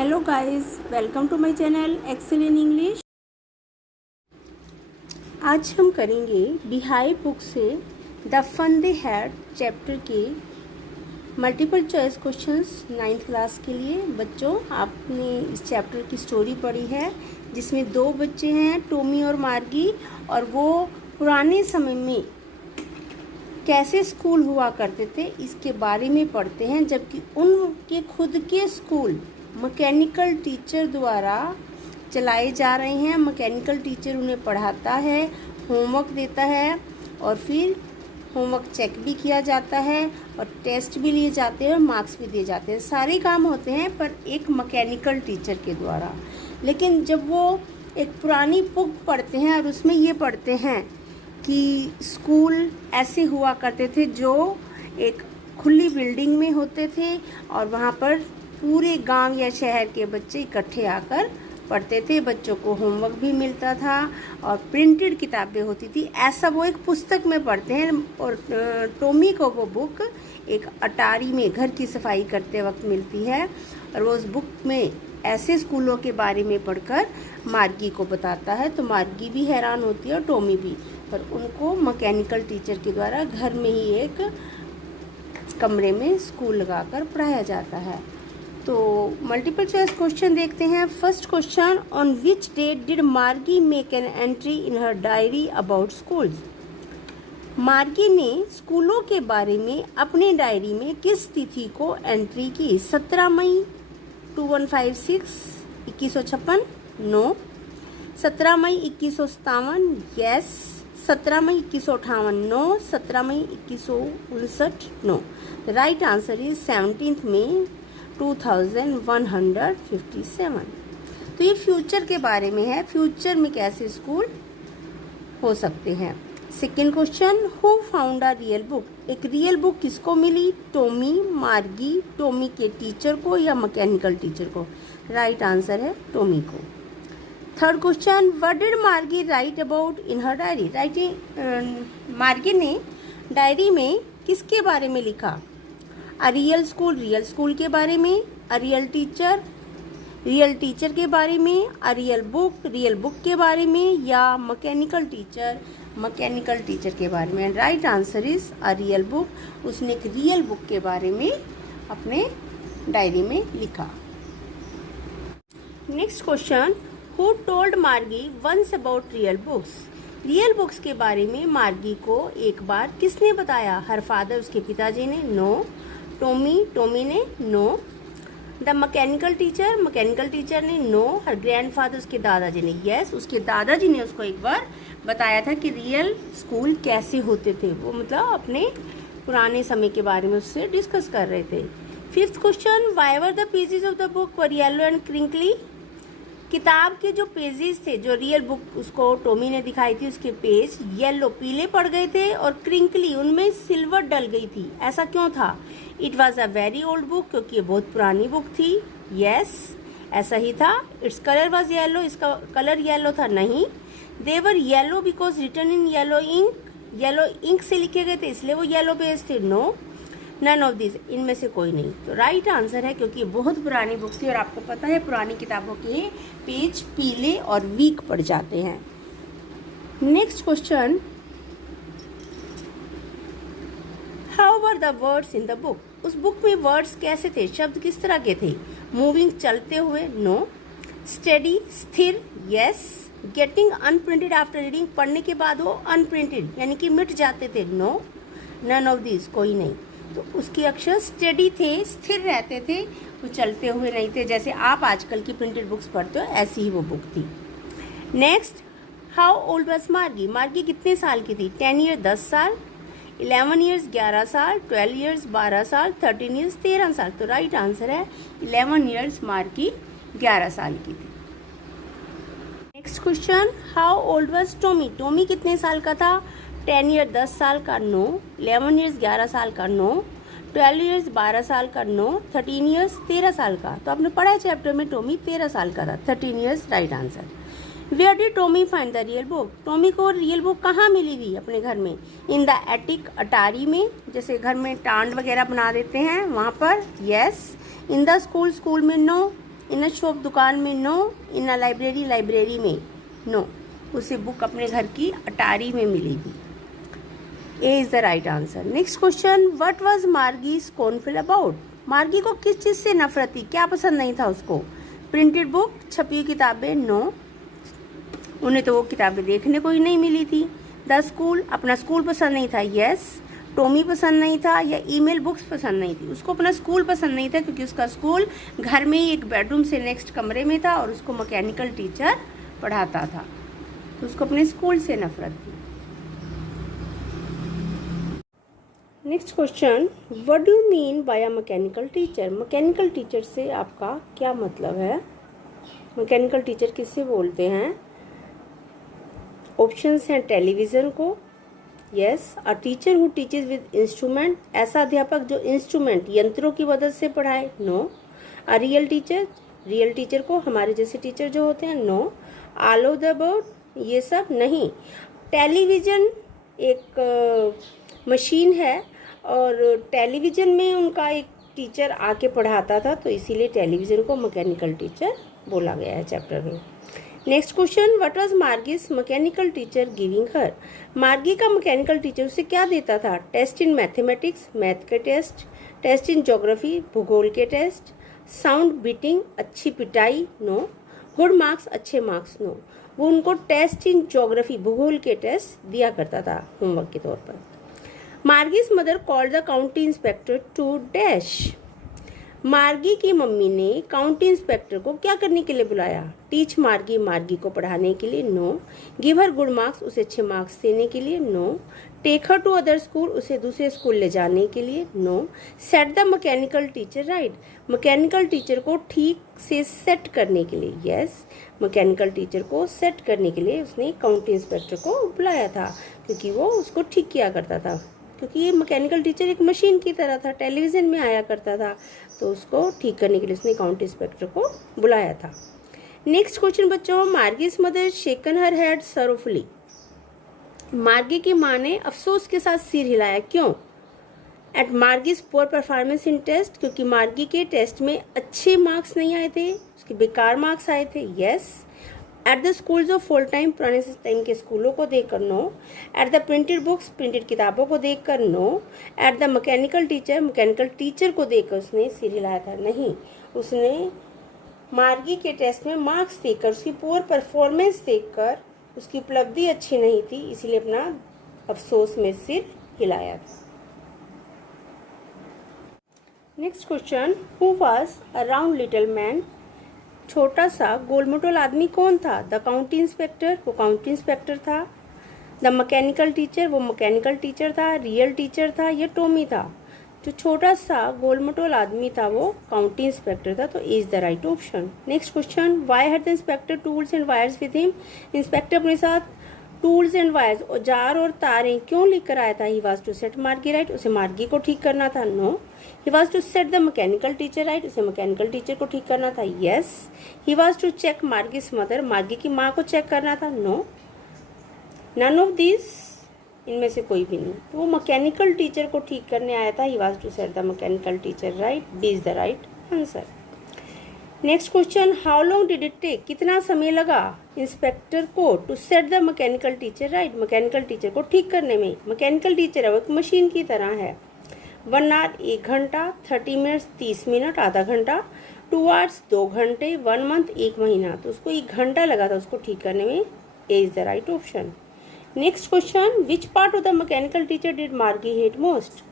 Hello guys, welcome to my channel excel in English. आज हम करेंगे बिहाई बुक से the fun they had chapter के multiple choice questions 9th class के लिए। बच्चों, आपने इस चैप्टर की स्टोरी पढ़ी है जिसमें दो बच्चे हैं, टॉमी और मार्गी, और वो पुराने समय में कैसे स्कूल हुआ करते थे इसके बारे में पढ़ते हैं, जबकि उनके खुद के स्कूल मैकेनिकल टीचर द्वारा चलाए जा रहे हैं। मैकेनिकल टीचर उन्हें पढ़ाता है, होमवर्क देता है और फिर होमवर्क चेक भी किया जाता है और टेस्ट भी लिए जाते हैं और मार्क्स भी दिए जाते हैं। सारे काम होते हैं पर एक मैकेनिकल टीचर के द्वारा। लेकिन जब वो एक पुरानी बुक पढ़ते हैं और उसमें ये पढ़ते हैं कि स्कूल ऐसे हुआ करते थे जो एक खुली बिल्डिंग में होते थे और वहाँ पर पूरे गांव या शहर के बच्चे इकट्ठे आकर पढ़ते थे। बच्चों को होमवर्क भी मिलता था और प्रिंटेड किताबें होती थी। ऐसा वो एक पुस्तक में पढ़ते हैं और टॉमी को वो बुक एक अटारी में घर की सफाई करते वक्त मिलती है और वो उस बुक में ऐसे स्कूलों के बारे में पढ़कर मार्गी को बताता है। तो मार्गी भी हैरान होती है और टॉमी भी, पर उनको मैकेनिकल टीचर के द्वारा घर में ही एक कमरे में स्कूल लगाकर पढ़ाया जाता है। तो मल्टीपल चॉइस क्वेश्चन देखते हैं। First question, on which date did Margie make an entry in her diary about schools. Margie ने स्कूलों के बारे में अपने डायरी में किस तिथि को एंट्री की? 17 मई 2156 नो। 17 मई 2157 यस। 17 मई 2158 नो। 17 मई 2159 नो। राइट आंसर इज 17 मई 2157। तो ये फ्यूचर के बारे में है, फ्यूचर में कैसे स्कूल हो सकते हैं। Second question, who found a real book. एक रियल बुक किसको मिली? टॉमी, मार्गी, टॉमी के टीचर को या मैकेनिकल टीचर को? राइट आंसर है टॉमी को। थर्ड क्वेश्चन, व्हाट डिड मार्गी right about in her diary. मार्गी ने डायरी में किसके बारे में लिखा? अ रियल स्कूल के बारे में, अ रियल टीचर के बारे में, अ रियल बुक के बारे में, या मैकेनिकल टीचर के बारे में। Right answer is a real book. उसने एक रियल बुक के बारे में अपने डायरी में लिखा। Next question, who told Margie once about real books. Real books के बारे में मार्गी को एक बार किसने बताया? हर फादर, उसके पिताजी ने। नो। टॉमी ने। नो। द मैकेनिकल टीचर ने। नो। हर ग्रैंडफादर, उसके दादाजी ने। यस, उसके दादाजी ने उसको एक बार बताया था कि रियल स्कूल कैसे होते थे। वो मतलब अपने पुराने समय के बारे में उससे डिस्कस कर रहे थे। Fifth question, why were the pages of the book were yellow and crinkly. किताब के जो पेजेस थे, जो रियल बुक उसको टॉमी ने दिखाई थी, उसके पेज येलो पीले पड़ गए थे और क्रिंकली उनमें सिल्वर डल गई थी। ऐसा क्यों था? It was a very old book, क्योंकि ये बहुत पुरानी बुक थी। यस, ऐसा ही था। इट्स कलर वॉज येलो, इसका कलर येलो था। नहीं। They were yellow because written in yellow ink से लिखे गए थे, इसलिए वो येलो पेज थे। नो। नन ऑफ दिस, इनमें से कोई नहीं। तो राइट आंसर है, क्योंकि बहुत पुरानी बुक थी और आपको पता है पुरानी किताबों के पेज पीले और वीक पड़ जाते हैं। Next question, how were the words in the book. उस बुक में वर्ड्स कैसे थे, शब्द किस तरह के थे? मूविंग, चलते हुए। नो। स्टडी, स्थिर। यस। गेटिंग अनप्रिंटेड आफ्टर रीडिंग, पढ़ने के बाद वो अनप्रिंटेड यानी कि मिट जाते थे। नो। नन ऑफ दिस, कोई नहीं। तो उसके अक्षर स्टडी थे, स्थिर रहते थे, वो चलते हुए नहीं थे। जैसे आप आजकल की प्रिंटेड बुक्स पढ़ते हो, ऐसी ही वो बुक थी। नेक्स्ट, हाउ ओल्ड वाज मार्गी। मार्गी कितने साल की थी? 10 ईयर 10 साल, 11 ईयर्स 11 साल, 12 ईयर्स 12 साल, 13 ईयर्स 13 साल। तो राइट आंसर है 11 ईयर्स मार्गी 11 साल की थी। Next question, how old was Tommy. Tommy कितने साल का था? 10 ईयर 10 साल का। नो। 11 ईयर्स 11 साल का। नो। 12 ईयर्स 12 साल का। नो। 13 ईयर्स 13 साल का। तो आपने पढ़ा है चैप्टर में टॉमी 13 साल का था। 13 years right answer. Where did Tommy find the real book. Tommy को रियल बुक कहाँ मिली हुई? अपने घर में। इन द एटिक, अटारी में, जैसे घर में टांड वगैरह बना देते हैं वहाँ पर। यस। इन द स्कूल में। नो। इन अ शॉप दुकान में, no. In a library library में, नो। उसे बुक अपने घर की अटारी में मिलेगी। A is the right answer. Next question, what was Margie scornful about? Margie को किस चीज़ से नफरत थी, क्या पसंद नहीं था उसको? प्रिंटेड बुक, छपी हुई किताबें, नो। उन्हें तो वो किताबें देखने को ही नहीं मिली थी। द स्कूल, अपना स्कूल पसंद नहीं था, यस। टॉमी पसंद नहीं था या ईमेल बुक्स पसंद नहीं थी? उसको अपना स्कूल पसंद नहीं था क्योंकि उसका स्कूल घर में ही एक बेडरूम से नेक्स्ट कमरे में था और उसको मैकेनिकल टीचर पढ़ाता था, तो उसको अपने स्कूल से नफरत थी। Next question, what do you mean by a mechanical teacher? Mechanical teacher से आपका क्या मतलब है? मैकेनिकल टीचर किससे बोलते हैं? ऑप्शंस हैं टेलीविज़न को, yes. A teacher who teaches with instrument, ऐसा अध्यापक जो इंस्ट्रूमेंट यंत्रों की मदद से पढ़ाए, no. A real teacher, real teacher को हमारे जैसे टीचर जो होते हैं, no. All of the above, ये सब नहीं। टेलीविज़न एक मशीन है और टेलीविज़न में उनका एक टीचर आके पढ़ाता था, तो इसीलिए टेलीविज़न को मैकेनिकल टीचर बोला गया है चैप्टर में। Next question, what was Margie's mechanical teacher giving her? Margie का मैकेनिकल टीचर उसे क्या देता था? टेस्ट इन मैथमेटिक्स, मैथ के टेस्ट। टेस्ट इन ज्योग्राफी, भूगोल के टेस्ट। साउंड बीटिंग, अच्छी पिटाई, नो। गुड मार्क्स, अच्छे मार्क्स, नो। वो उनको टेस्ट इन ज्योग्राफी, भूगोल के टेस्ट दिया करता था होमवर्क के तौर पर। Margie's mother called the county inspector to dash. Margie की मम्मी ने काउंटी इंस्पेक्टर को क्या करने के लिए बुलाया? टीच मार्गी, मार्गी को पढ़ाने के लिए, no. Give her good marks, उसे अच्छे मार्क्स देने के लिए, no. Take her to other school, उसे दूसरे स्कूल ले जाने के लिए, no. Set the mechanical teacher right, mechanical teacher को ठीक से सेट करने के लिए, यस। मैकेनिकल टीचर को सेट करने के लिए उसने काउंटी इंस्पेक्टर को बुलाया था क्योंकि वो उसको ठीक किया करता था, क्योंकि ये मैकेनिकल टीचर एक मशीन की तरह था, टेलीविज़न में आया करता था, तो उसको ठीक करने के लिए उसने काउंटी इंस्पेक्टर को बुलाया था। नेक्स्ट क्वेश्चन बच्चों, मार्गीज मदर शेकन हर हेड sorrowfully। मार्गी की माँ ने अफसोस के साथ सिर हिलाया, क्यों? At Margie's poor performance in test, क्योंकि मार्गी के टेस्ट में अच्छे मार्क्स नहीं आए थे, उसके बेकार मार्क्स आए थे, yes. At the schools of full time, पुराने टाइम के स्कूलों को देखकर, no. At the printed books, printed किताबों को देखकर, no. At the mechanical teacher, mechanical teacher को देखकर उसने सिर हिलाया था, नहीं। उसने मार्गी के टेस्ट में मार्क्स देखकर, उसकी पुअर परफॉर्मेंस देखकर उसकी उपलब्धि अच्छी नहीं थी, इसीलिए अपना अफसोस में सिर हिलाया था। Next question, who was a round little man? छोटा सा गोलमटोल आदमी कौन था? द काउंटी इंस्पेक्टर, वो काउंटी इंस्पेक्टर था। द मैकेनिकल टीचर, वो मैकेनिकल टीचर था। रियल टीचर था, ये टॉमी था। जो छोटा सा गोलमटोल आदमी था वो काउंटी इंस्पेक्टर था, तो is the right option. Next question, why had the inspector tools and wires with him? Inspector अपने साथ टूल्स एंड वायर्स, औजार और तारें क्यों लेकर आया था? He was to set Margie right, उसे मार्गी को ठीक करना था, no. He was to set the mechanical teacher right, उसे मैकेनिकल टीचर को ठीक करना था, yes. He was to check Margie's mother, Margie की माँ को चेक करना था, नो। नन ऑफ दिस, इनमें से कोई भी नहीं। तो वो मैकेनिकल टीचर को ठीक करने आया था, he was to set the mechanical teacher right, D is the right answer. Next question, how long did it take? कितना समय लगा इंस्पेक्टर को to set the mechanical teacher right, mechanical teacher को ठीक करने में? मैकेनिकल टीचर है वो एक मशीन की तरह है। 1 आवर 1 घंटा, 30 मिनट्स 30 मिनट, आधा घंटा, 2 आवर्स 2 घंटे, 1 मंथ 1 महीना, तो उसको 1 घंटा लगा था उसको ठीक करने में, A is the right option. Next question, which part of the mechanical teacher did Margie hate most?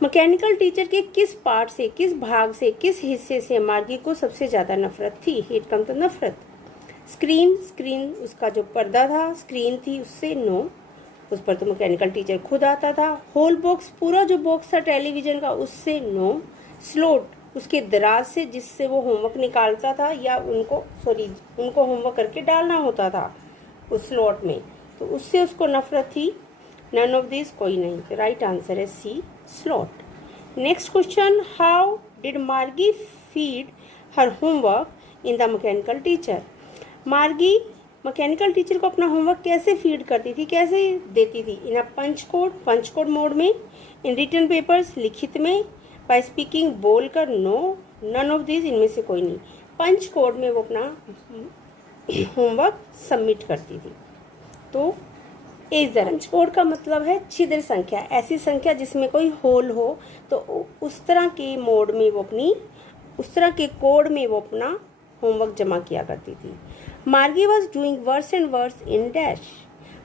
Mechanical teacher के किस पार्ट से, किस भाग से, किस हिस्से से मार्गी को सबसे ज्यादा नफरत थी? हेट का मतलब नफरत। स्क्रीन, स्क्रीन उसका जो पर्दा था, स्क्रीन थी उससे, नो। उस पर तो मैकेनिकल टीचर खुद आता था। होल बॉक्स, पूरा जो बॉक्स था टेलीविजन का, उससे, नो। स्लोट, उसके दराज से जिससे वो होमवर्क निकालता था या उनको होमवर्क करके डालना होता था उस स्लॉट में, तो उससे उसको नफरत थी। नन ऑफ दिस, कोई नहीं। तो राइट आंसर है C, slot. Next question, how did Margie feed her homework in the mechanical teacher? Margie mechanical teacher को अपना होमवर्क कैसे फीड करती थी, कैसे देती थी? इन अ पंच कोड मोड में, इन रिटन पेपर्स, लिखित में, बाय स्पीकिंग, बोलकर, नो। नन ऑफ दिस, इनमें से कोई नहीं। पंच कोड में वो अपना होमवर्क सबमिट करती थी। तो इस पंच कोड का मतलब है छिद्र संख्या, ऐसी संख्या जिसमें कोई होल हो, तो उस तरह के मोड में वो अपनी, उस तरह के कोड में वो अपना होमवर्क जमा किया करती थी। Margie was doing worse and worse in dash.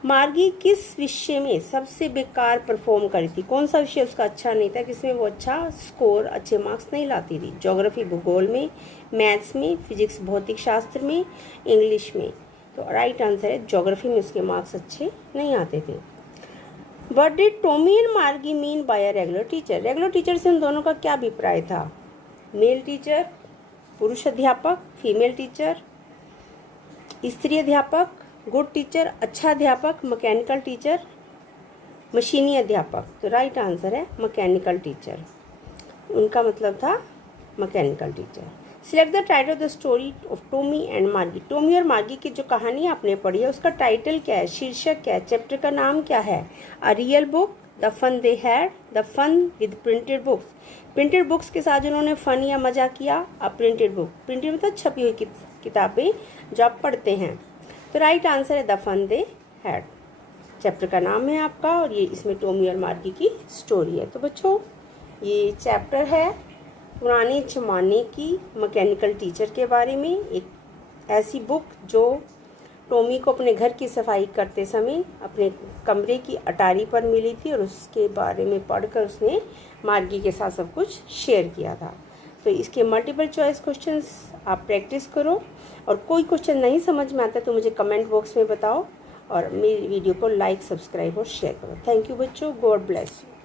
Margie किस विषय में सबसे बेकार परफॉर्म करी थी, कौन सा विषय उसका अच्छा नहीं था, किसमें वो अच्छा स्कोर, अच्छे मार्क्स नहीं लाती थी? ज्योग्राफी भूगोल में, मैथ्स में, फिजिक्स भौतिक शास्त्र में, इंग्लिश में। तो राइट आंसर है ज्योग्राफी में उसके मार्क्स अच्छे नहीं आते थे। व्हाट डिड टॉमी एंड मार्गी mean by a regular teacher? Regular teacher से उन दोनों का क्या अभिप्राय था? मेल टीचर, पुरुष अध्यापक, फीमेल टीचर, स्त्री अध्यापक, गुड टीचर, अच्छा अध्यापक, मैकेनिकल टीचर, मशीनी अध्यापक। तो राइट आंसर है मैकेनिकल टीचर, उनका मतलब था mechanical teacher. Select the title of the story of Tommy and मार्गी। टॉमी और मार्गी की जो कहानी आपने पढ़ी है उसका टाइटल क्या है, शीर्षक क्या है, चैप्टर का नाम क्या है? A real book, the fun they had, the fun with printed books. Printed books के साथ उन्होंने फन या मजा किया। अ प्रिंटेड बुक, प्रिंटेड मतलब छपी हुई किताबें जो आप पढ़ते हैं। तो राइट आंसर है the fun they had, chapter का नाम है आपका, और ये इसमें टॉमी और मार्गी की स्टोरी है। तो बच्चों ये चैप्टर है पुराने ज़माने की मैकेनिकल टीचर के बारे में, एक ऐसी बुक जो टॉमी को अपने घर की सफाई करते समय अपने कमरे की अटारी पर मिली थी, और उसके बारे में पढ़कर उसने मार्गी के साथ सब कुछ शेयर किया था। तो इसके मल्टीपल चॉइस क्वेश्चंस आप प्रैक्टिस करो, और कोई क्वेश्चन नहीं समझ में आता तो मुझे कमेंट बॉक्स में बताओ, और मेरी वीडियो को लाइक, सब्सक्राइब और शेयर करो। थैंक यू बच्चों, गॉड ब्लेस यू।